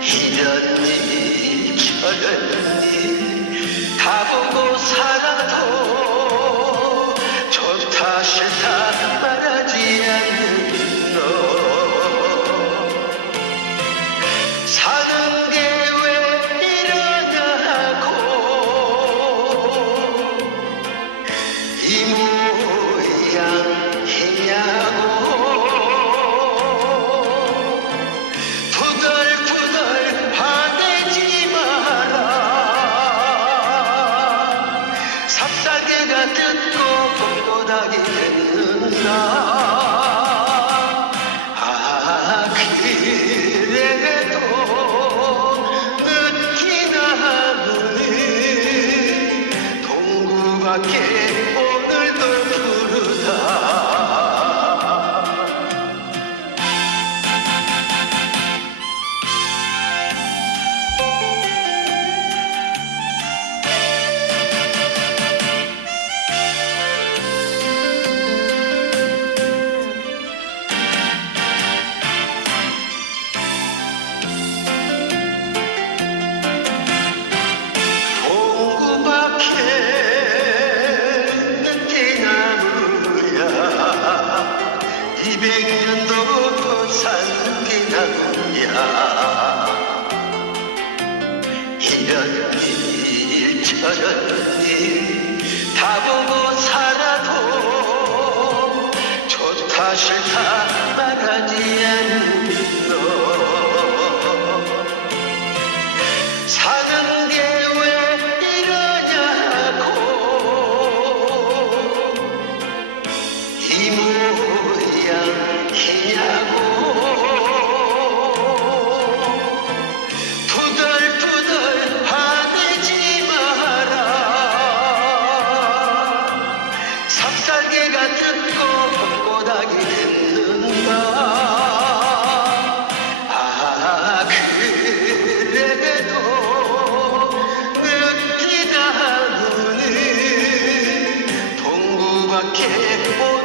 이런 일 저런 일다 보고 살 내가 듣고 불고다니는가 아 그래도 웃기나 보니 동구밖에 아, 아, 아, 이런 일 저런 일 I can't